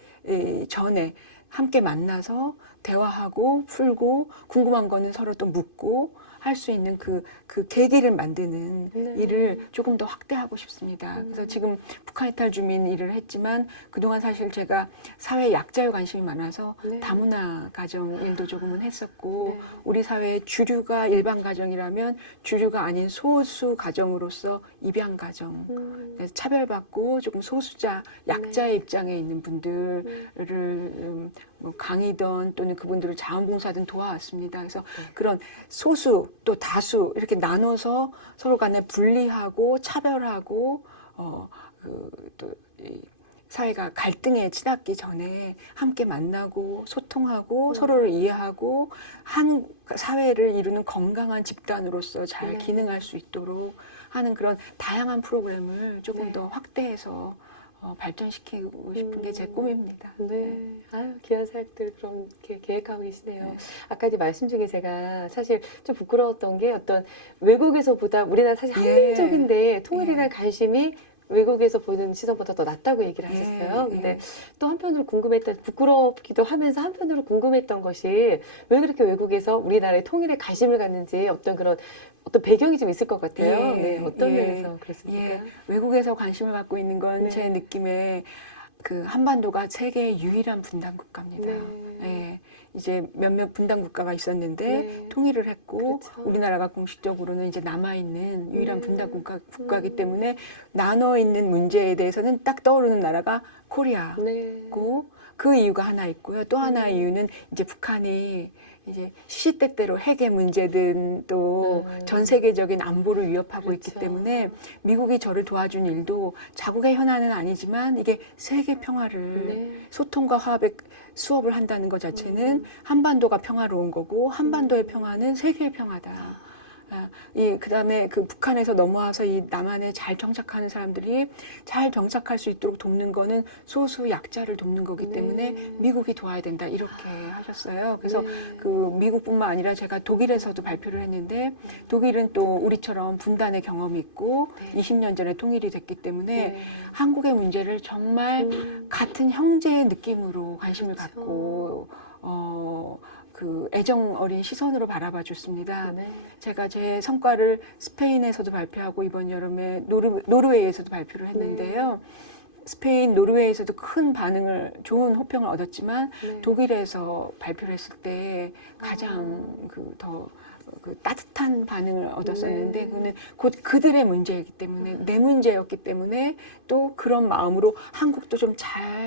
전에 함께 만나서 대화하고 풀고 궁금한 거는 서로 또 묻고 할 수 있는 그 계기를 만드는 네. 일을 조금 더 확대하고 싶습니다. 그래서 지금 북한 이탈 주민 일을 했지만 그동안 사실 제가 사회 약자에 관심이 많아서 네. 다문화 가정 일도 조금은 했었고 네. 우리 사회의 주류가 일반 가정이라면 주류가 아닌 소수 가정으로서 입양 가정 그래서 차별받고 조금 소수자 약자의 입장에 있는 분들을 뭐 강의든 또는 그분들을 자원봉사든 도와왔습니다. 그래서 그런 소수 또 다수 이렇게 나눠서 서로 간에 분리하고 차별하고 또 사회가 갈등에 치닫기 전에 함께 만나고 소통하고 서로를 이해하고 한 사회를 이루는 건강한 집단으로서 잘 네. 기능할 수 있도록 하는 그런 다양한 프로그램을 조금 네. 더 확대해서 발전시키고 싶은 게 제 꿈입니다. 네. 아유, 귀한 사역들 그럼 계획하고 계시네요. 네. 아까 이제 말씀 중에 제가 사실 좀 부끄러웠던 게 어떤 외국에서보다 우리나라 사실 예. 한민족인데 통일이란 관심이 외국에서 보는 시선보다 더 낫다고 얘기를 하셨어요. 예. 근데 또 한편으로 궁금했던, 부끄럽기도 하면서 한편으로 궁금했던 것이 왜 그렇게 외국에서 우리나라의 통일에 관심을 갖는지 어떤 배경이 좀 있을 것 같아요. 예. 네, 어떤 예. 면에서 그렇습니까? 예. 외국에서 관심을 갖고 있는 건 네. 제 느낌에 그 한반도가 세계의 유일한 분단 국가입니다. 네. 예. 이제 몇몇 분단 국가가 있었는데 네. 통일을 했고 그렇죠. 우리나라가 공식적으로는 이제 남아있는 유일한 분단 국가이기 음. 때문에 나눠 있는 문제에 대해서는 딱 떠오르는 나라가 코리아고 네. 그 이유가 하나 있고요. 또 하나의 이유는 이제 북한이 이제 시시때때로 핵의 문제든 또 전 세계적인 안보를 위협하고 있기 그렇죠. 때문에 미국이 저를 도와준 일도 자국의 현안은 아니지만 이게 세계 평화를 네. 소통과 화합의 수업을 한다는 것 자체는 한반도가 평화로운 거고 한반도의 평화는 세계의 평화다. 그다음에 그 북한에서 넘어와서 이 남한에 잘 정착하는 사람들이 잘 정착할 수 있도록 돕는 거는 소수 약자를 돕는 거기 때문에 네. 미국이 도와야 된다 이렇게 하셨어요. 그래서 네. 그 미국뿐만 아니라 제가 독일에서도 발표를 했는데 독일은 또 우리처럼 분단의 경험이 있고 네. 20년 전에 통일이 됐기 때문에 네. 한국의 문제를 정말 같은 형제의 느낌으로 관심을 그렇죠. 갖고 그 애정 어린 시선으로 바라봐 줬습니다. 네. 제가 제 성과를 스페인에서도 발표하고 이번 여름에 노르웨이에서도 발표를 했는데요. 스페인, 노르웨이에서도 큰 반응을, 좋은 호평을 얻었지만 네. 독일에서 발표를 했을 때 가장 그 따뜻한 반응을 얻었었는데 네. 그거는 곧 그들의 문제이기 때문에 내 문제였기 때문에 또 그런 마음으로 한국도 좀 잘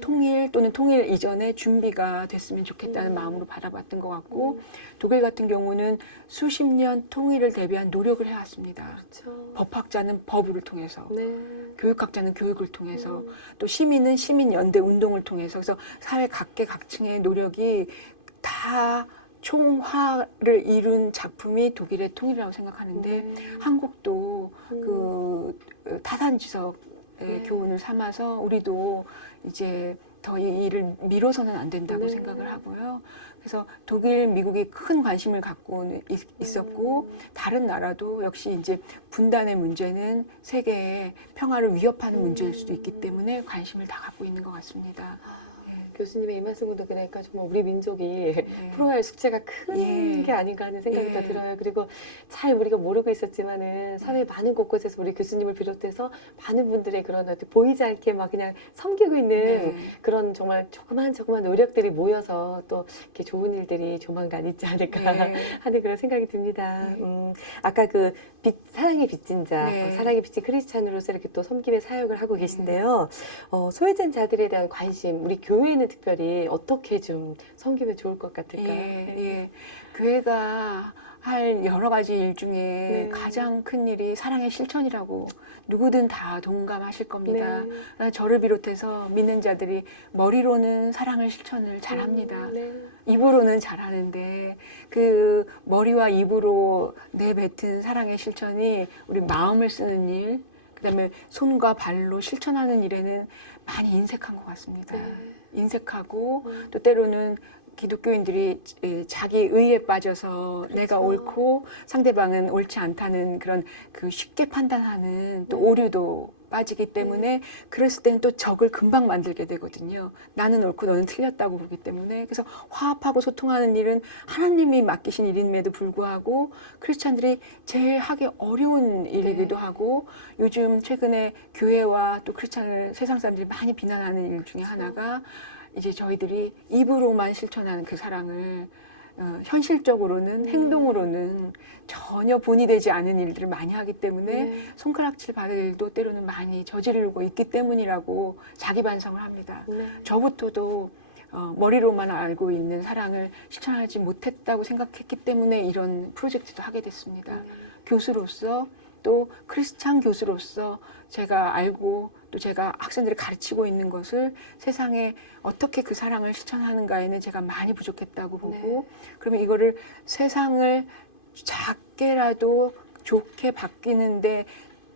통일 또는 통일 이전에 준비가 됐으면 좋겠다는 마음으로 바라봤던 것 같고 독일 같은 경우는 수십 년 통일을 대비한 노력을 해왔습니다. 그렇죠. 법학자는 법을 통해서 네. 교육학자는 교육을 통해서 또 시민은 시민연대 운동을 통해서 그래서 사회 각계각층의 노력이 다 총화를 이룬 작품이 독일의 통일이라고 생각하는데 한국도 그 타산지석의 네. 교훈을 삼아서 우리도 이제 더 이 일을 미뤄서는 안 된다고 네. 생각을 하고요. 그래서 독일, 미국이 큰 관심을 갖고 있었고 다른 나라도 역시 이제 분단의 문제는 세계의 평화를 위협하는 문제일 수도 있기 때문에 관심을 다 갖고 있는 것 같습니다. 교수님의 이 말씀을 들으니까 정말 우리 민족이 네. 풀어야 할 숙제가 큰 예. 게 아닌가 하는 생각이 예. 더 들어요. 그리고 잘 우리가 모르고 있었지만은 사회 많은 곳곳에서 우리 교수님을 비롯해서 많은 분들의 그런 보이지 않게 막 그냥 섬기고 있는 네. 그런 정말 조그만 노력들이 모여서 또 이렇게 좋은 일들이 조만간 있지 않을까 네. 하는 그런 생각이 듭니다. 네. 아까 그 사랑의 빚진 자, 네. 사랑의 빚진 크리스찬으로서 이렇게 또 섬김의 사역을 하고 계신데요. 소외된 자들에 대한 관심, 우리 교회는 특별히 어떻게 좀 섬기면 좋을 것 같을까요? 예. 교회가 할 여러 가지 일 중에 네. 가장 큰 일이 사랑의 실천이라고 누구든 다 동감하실 겁니다. 네. 저를 비롯해서 믿는 자들이 머리로는 사랑을 실천을 잘합니다. 네. 입으로는 잘하는데 그 머리와 입으로 내뱉은 사랑의 실천이 우리 마음을 쓰는 일, 그다음에 손과 발로 실천하는 일에는 많이 인색한 것 같습니다. 네. 인색하고 또 때로는 기독교인들이 자기 의에 빠져서 내가 옳고 상대방은 옳지 않다는 그런 그 쉽게 판단하는 또 오류도 빠지기 때문에 그랬을 때는 또 적을 금방 만들게 되거든요. 나는 옳고 너는 틀렸다고 보기 때문에. 그래서 화합하고 소통하는 일은 하나님이 맡기신 일임에도 불구하고 크리스찬들이 제일 하기 어려운 일이기도 하고, 요즘 최근에 교회와 또 크리스찬을 세상 사람들이 많이 비난하는 일 중에 하나가 이제 저희들이 입으로만 실천하는 그 사랑을 현실적으로는 행동으로는 전혀 본이 되지 않은 일들을 많이 하기 때문에 손가락질 받을 일도 때로는 많이 저지르고 있기 때문이라고 자기 반성을 합니다. 저부터도 머리로만 알고 있는 사랑을 실천하지 못했다고 생각했기 때문에 이런 프로젝트도 하게 됐습니다. 교수로서 또 크리스찬 교수로서 제가 알고 또 제가 학생들을 가르치고 있는 것을 세상에 어떻게 그 사랑을 실천하는가에는 제가 많이 부족했다고 보고, 그러면 이거를 세상을 작게라도 좋게 바뀌는데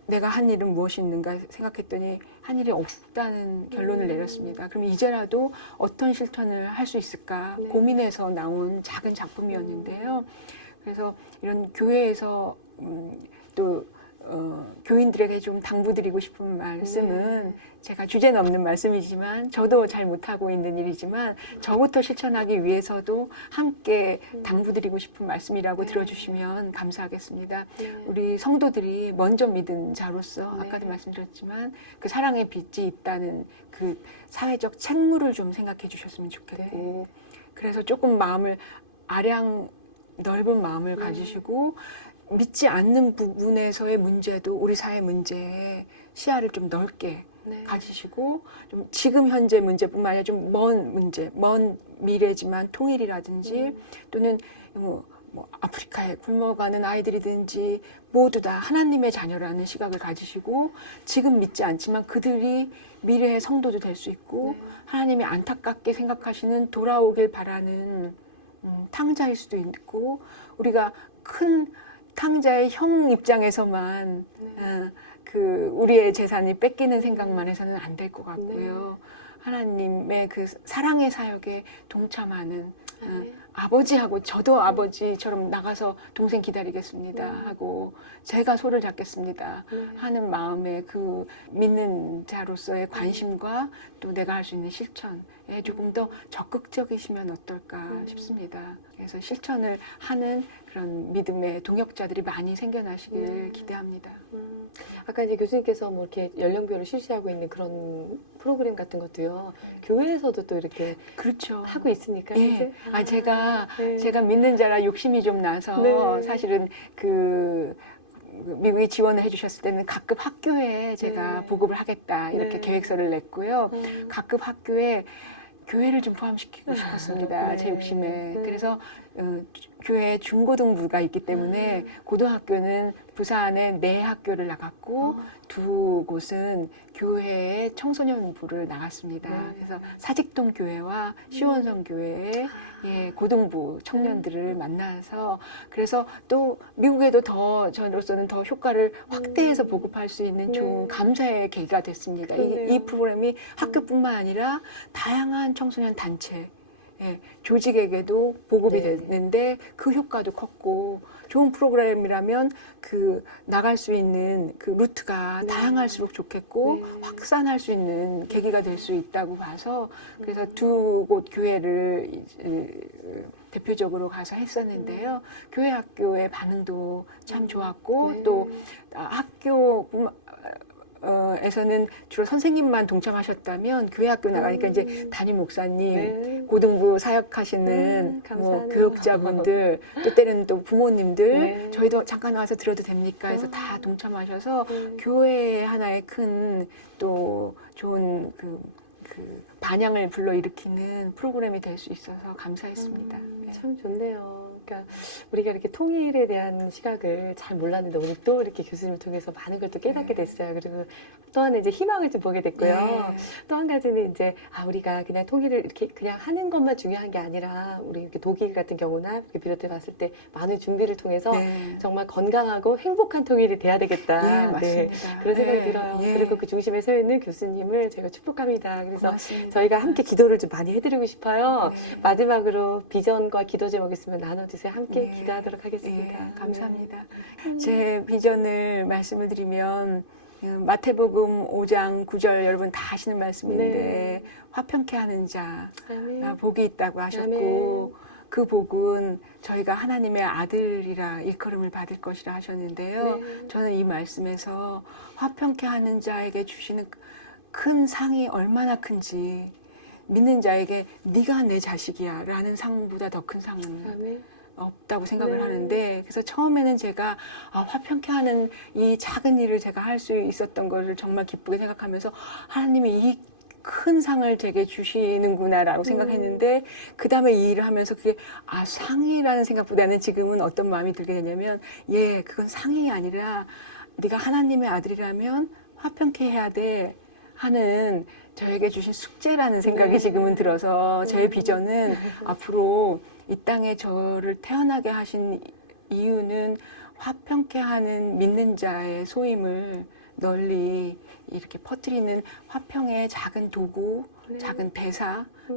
내가 한 일은 무엇이 있는가 생각했더니 한 일이 없다는 결론을 내렸습니다. 그럼 이제라도 어떤 실천을 할 수 있을까 고민해서 나온 작은 작품이었는데요. 그래서 이런 교회에서 또 교인들에게 좀 당부드리고 싶은 말씀은 제가 주제는 없는 말씀이지만 저도 잘 못하고 있는 일이지만 저부터 실천하기 위해서도 함께 당부드리고 싶은 말씀이라고 들어주시면 감사하겠습니다. 우리 성도들이 먼저 믿은 자로서 아까도 말씀드렸지만 그 사랑의 빛이 있다는 그 사회적 책무를 좀 생각해 주셨으면 좋겠고, 그래서 조금 마음을 넓은 마음을 가지시고 믿지 않는 부분에서의 문제도 우리 사회 문제에 시야를 좀 넓게 가지시고, 좀 지금 현재 문제뿐만 아니라 좀 먼 문제, 먼 미래지만 통일이라든지 또는 뭐 아프리카에 굶어가는 아이들이든지 모두 다 하나님의 자녀라는 시각을 가지시고, 지금 믿지 않지만 그들이 미래의 성도도 될 수 있고 하나님이 안타깝게 생각하시는 돌아오길 바라는 탕자일 수도 있고, 우리가 큰 탕자의 형 입장에서만 그 우리의 재산이 뺏기는 생각만 해서는 안 될 것 같고요. 하나님의 그 사랑의 사역에 동참하는 아버지하고 저도 아버지처럼 나가서 동생 기다리겠습니다 하고 제가 소를 잡겠습니다 하는 마음에 그 믿는 자로서의 관심과 또 내가 할 수 있는 실천에 조금 더 적극적이시면 어떨까 싶습니다. 그래서 실천을 하는 그런 믿음의 동역자들이 많이 생겨나시길 기대합니다. 아까 이제 교수님께서 뭐 이렇게 연령별로 실시하고 있는 그런 프로그램 같은 것도요, 교회에서도 또 이렇게 그렇죠. 하고 있습니까? 예. 제가 믿는 자라 욕심이 좀 나서 사실은 그 미국이 지원을 해주셨을 때는 각급 학교에 제가 보급을 하겠다 이렇게 계획서를 냈고요. 각급 학교에 교회를 좀 포함시키고 싶었습니다. 제 욕심에. 그래서 교회 중고등부가 있기 때문에 고등학교는 부산에 4학교를 나갔고 2곳은 교회의 청소년부를 나갔습니다. 그래서 사직동 교회와 시원성 교회의 고등부 청년들을 만나서, 그래서 또 미국에도 더 저로서는 더 효과를 확대해서 보급할 수 있는 좋은 감사의 계기가 됐습니다. 이 프로그램이 학교뿐만 아니라 다양한 청소년 단체 조직에게도 보급이 됐는데 그 효과도 컸고, 좋은 프로그램이라면 그 나갈 수 있는 그 루트가 다양할수록 좋겠고 확산할 수 있는 계기가 될 수 있다고 봐서, 그래서 2곳 교회를 대표적으로 가서 했었는데요. 교회 학교의 반응도 참 좋았고 또 학교 에서는 주로 선생님만 동참하셨다면 교회 학교 나가니까 이제 담임 목사님, 고등부 사역하시는 뭐 교육자분들, 또 때로는 또 부모님들, 저희도 잠깐 와서 들어도 됩니까 해서 다 동참하셔서 교회의 하나의 큰 또 좋은 그 반향을 불러일으키는 프로그램이 될 수 있어서 감사했습니다. 참 좋네요. 그러니까 우리가 이렇게 통일에 대한 시각을 잘 몰랐는데 오늘 또 이렇게 교수님을 통해서 많은 걸 또 깨닫게 됐어요. 그리고 또 하나 이제 희망을 좀 보게 됐고요. 또 한 가지는 이제 우리가 그냥 통일을 이렇게 그냥 하는 것만 중요한 게 아니라 우리 이렇게 독일 같은 경우나 이렇게 비롯해 봤을 때 많은 준비를 통해서 정말 건강하고 행복한 통일이 돼야 되겠다. 맞습니다. 그런 생각이 들어요. 그리고 그 중심에 서 있는 교수님을 제가 축복합니다. 그래서 고맙습니다. 저희가 함께 기도를 좀 많이 해드리고 싶어요. 마지막으로 비전과 기도 제목 있으면 나눠주세요. 함께 기도하도록 하겠습니다. 감사합니다. 제 비전을 말씀을 드리면 마태복음 5장 9절 여러분 다 아시는 말씀인데 네. 화평케 하는 자 아멘. 복이 있다고 하셨고 그 복은 저희가 하나님의 아들이라 일컬음을 받을 것이라 하셨는데요. 네. 저는 이 말씀에서 화평케 하는 자에게 주시는 큰 상이 얼마나 큰지 믿는 자에게 네가 내 자식이야 라는 상보다 더 큰 상은 아멘. 없다고 생각을 네. 하는데 그래서 처음에는 제가 화평케 하는 이 작은 일을 제가 할 수 있었던 것을 정말 기쁘게 생각하면서 하나님이 이 큰 상을 제게 주시는구나라고 생각했는데 그 다음에 이 일을 하면서 그게 상이라는 생각보다는 지금은 어떤 마음이 들게 되냐면 그건 상이 아니라 네가 하나님의 아들이라면 화평케 해야 돼 하는 저에게 주신 숙제라는 생각이 지금은 들어서 저의 비전은 앞으로 이 땅에 저를 태어나게 하신 이유는 화평케 하는 믿는 자의 소임을 널리 이렇게 퍼뜨리는 화평의 작은 도구, 작은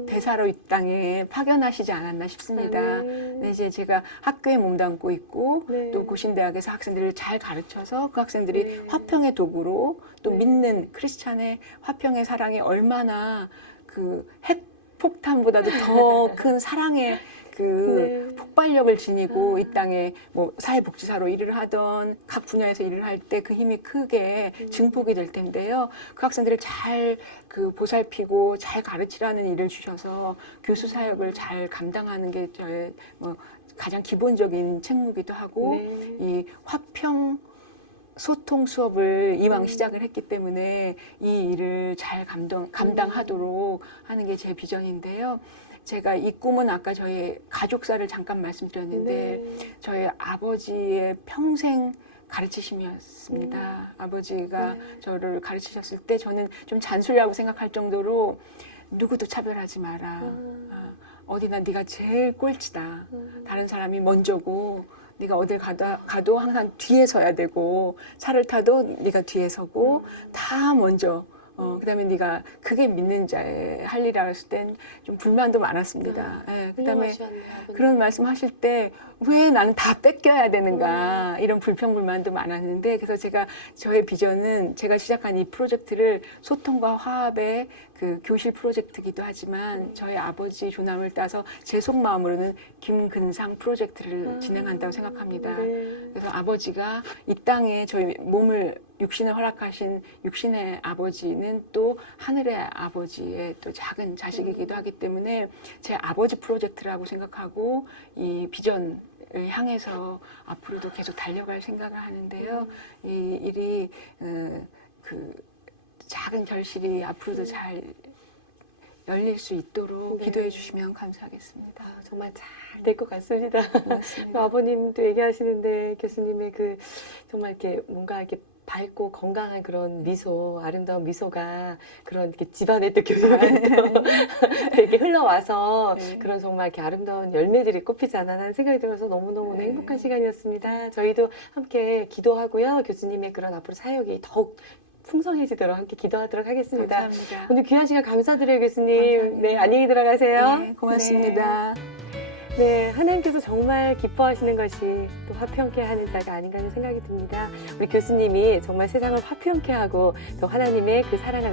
대사로 이 땅에 파견하시지 않았나 싶습니다. 네, 이제 제가 학교에 몸담고 있고 네. 또 고신대학에서 학생들을 잘 가르쳐서 그 학생들이 네. 화평의 도구로 또 네. 믿는 크리스찬의 화평의 사랑이 얼마나 그 핵폭탄보다도 더 큰 사랑의 그 네. 폭발력을 지니고 이 땅에 뭐 사회복지사로 일을 하던 각 분야에서 일을 할 때 그 힘이 크게 증폭이 될 텐데요. 그 학생들을 잘 그 보살피고 잘 가르치라는 일을 주셔서 교수 사역을 잘 감당하는 게 저의 뭐 가장 기본적인 책무기도 하고 네. 이 화평 소통 수업을 이왕 시작을 했기 때문에 이 일을 잘 감당하도록 하는 게 제 비전인데요. 제가 이 꿈은 아까 저희 가족사를 잠깐 말씀드렸는데 저희 아버지의 평생 가르치심이었습니다. 아버지가 저를 가르치셨을 때 저는 좀 잔소리라고 생각할 정도로 누구도 차별하지 마라. 어디나 네가 제일 꼴찌다. 다른 사람이 먼저고 네가 어딜 가도 항상 뒤에 서야 되고 차를 타도 네가 뒤에 서고 다 먼저 그다음에 네가 그게 믿는 자의 할 일이라 했을 땐 좀 불만도 많았습니다. 그다음에 그런 말씀하실 때 왜 나는 다 뺏겨야 되는가 이런 불평불만도 많았는데 그래서 제가 저의 비전은 제가 시작한 이 프로젝트를 소통과 화합의 그 교실 프로젝트이기도 하지만 저희 아버지 조남을 따서 제 속마음으로는 김근상 프로젝트를 진행한다고 생각합니다. 그래서 아버지가 이 땅에 저희 몸을 육신을 허락하신 육신의 아버지는 또 하늘의 아버지의 또 작은 자식이기도 하기 때문에 제 아버지 프로젝트라고 생각하고 이 비전을 향해서 앞으로도 계속 달려갈 생각을 하는데요. 이 일이 그 작은 결실이 앞으로도 잘 열릴 수 있도록 기도해 주시면 감사하겠습니다. 정말 잘 될 것 같습니다. 고맙습니다. 아버님도 얘기하시는데 교수님의 그 정말 이렇게 뭔가 이렇게 밝고 건강한 그런 미소, 아름다운 미소가 그런 이렇게 집안에 또 교육에 또 이렇게 흘러와서 그런 정말 이렇게 아름다운 열매들이 꽃피지 않았나 생각이 들어서 너무너무 행복한 시간이었습니다. 저희도 함께 기도하고요. 교수님의 그런 앞으로 사역이 더욱 풍성해지도록 함께 기도하도록 하겠습니다. 감사합니다. 오늘 귀한 시간 감사드려요, 교수님. 감사합니다. 네, 안녕히 들어가세요. 네, 고맙습니다. 네, 하나님께서 정말 기뻐하시는 것이 또 화평케 하는 자가 아닌가 하는 생각이 듭니다. 우리 교수님이 정말 세상을 화평케 하고 또 하나님의 그 사랑을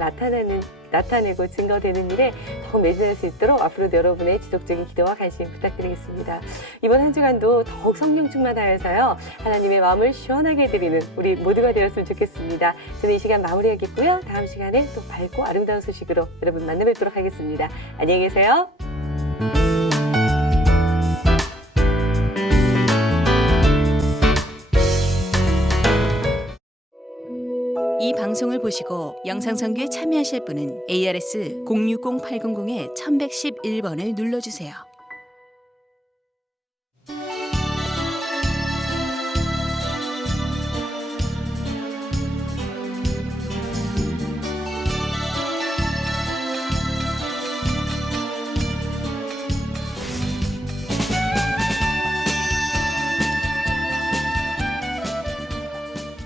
나타내고 증거되는 일에 더욱 매진할 수 있도록 앞으로도 여러분의 지속적인 기도와 관심 부탁드리겠습니다. 이번 한 주간도 더욱 성령 충만하여서요, 하나님의 마음을 시원하게 해드리는 우리 모두가 되었으면 좋겠습니다. 저는 이 시간 마무리하겠고요. 다음 시간에 또 밝고 아름다운 소식으로 여러분 만나 뵙도록 하겠습니다. 안녕히 계세요. 이 방송을 보시고 영상선교에 참여하실 분은 ARS 060-800-1111번을 눌러주세요.